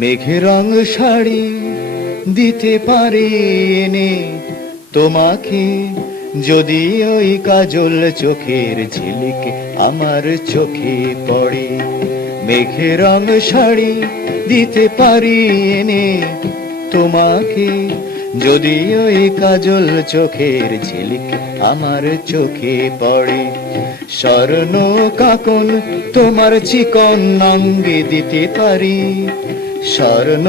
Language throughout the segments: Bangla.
মেঘের রং শাড়ি দিতে পারি নে তোমাকে, যদি ওই কাজল চোখের ঝিলিক আমার চোখে পড়ে। মেঘের রং শাড়ি দিতে পারি নে তোমাকে, যদি ওই কাজল চোখের ঝিলিক আমার চোখে পড়ে। স্বর্ণ কাকন তোমার চিকন অঙ্গে দিতে পারি, স্বর্ণ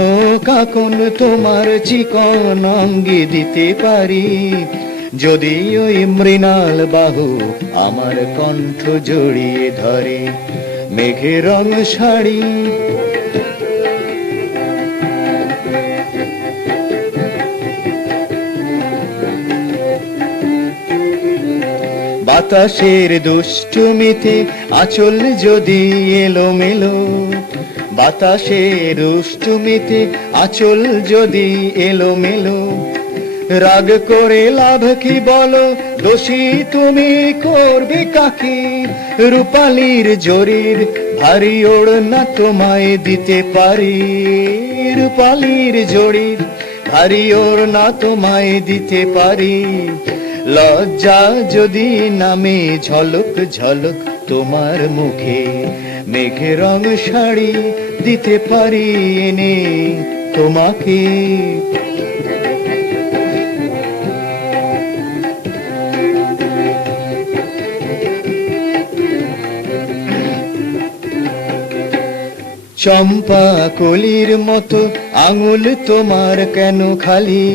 কাকন তোমার চিকন অঙ্গে দিতে পারি, যদি ওই মৃণাল বাহু আমার কণ্ঠ জড়িয়ে ধরে। মেঘের রং শাড়ি বাতাসের দুষ্টুমিতে আঁচল যদি এলোমেলো, বাতাসের দুষ্টুমিতে আঁচল যদি এলোমেলো, রাগ করে লাভ কি বলো, দোষী তুমি করবে কাকে? রূপালীর জরির ভারী ওড়না তোমায় দিতে পারি, রূপালীর জরির ভারী ওড়না তোমায় দিতে পারি, লজ্জা যদি নামে ঝলক ঝলক তোমার মুখে। মেঘের রং শাড়ি দিতে পারি এনে তোমাকে। চম্পা কলির মতো আঙুল তোমার কেন খালি,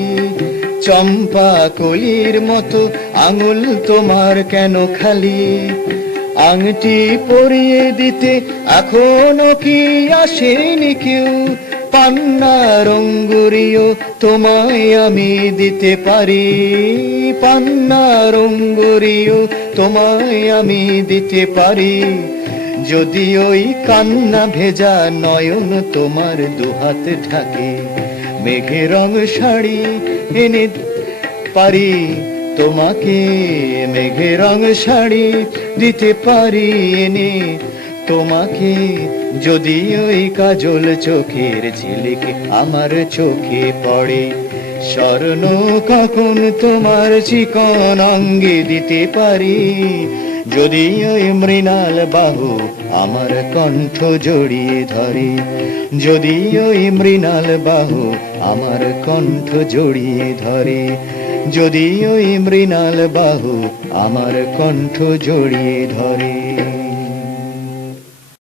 চম্পা কলির মতো আঙুল তোমার কেন খালি, আংটি পরিয়ে দিতে এখনো কি আসেনি কেউ? পান্না রঙ্গুরিও তোমায় আমি দিতে পারি, পান্না রঙ্গুরিও তোমায় আমি দিতে পারি, যদি ওই কান্না ভেজা নয়ন তোমার দুহাত ঢাকে। মেঘের রং শাড়ি এনে পারি তোমাকে, মেঘের রং শাড়ি দিতে পারি এনে তোমাকে, যদি ওই কাজল চোখের ঝিলিক আমার চোখে পড়ে। স্বর্ণ কাকন তোমার চিকন অঙ্গে দিতে পারি, যদি ওই মৃণাল বাহু আমার কণ্ঠ জড়িয়ে ধরে, যদি ওই মৃণাল বাহু আমার কণ্ঠ জড়িয়ে ধরে, যদি ওই মৃণাল বাহু আমার কণ্ঠ জড়িয়ে ধরে।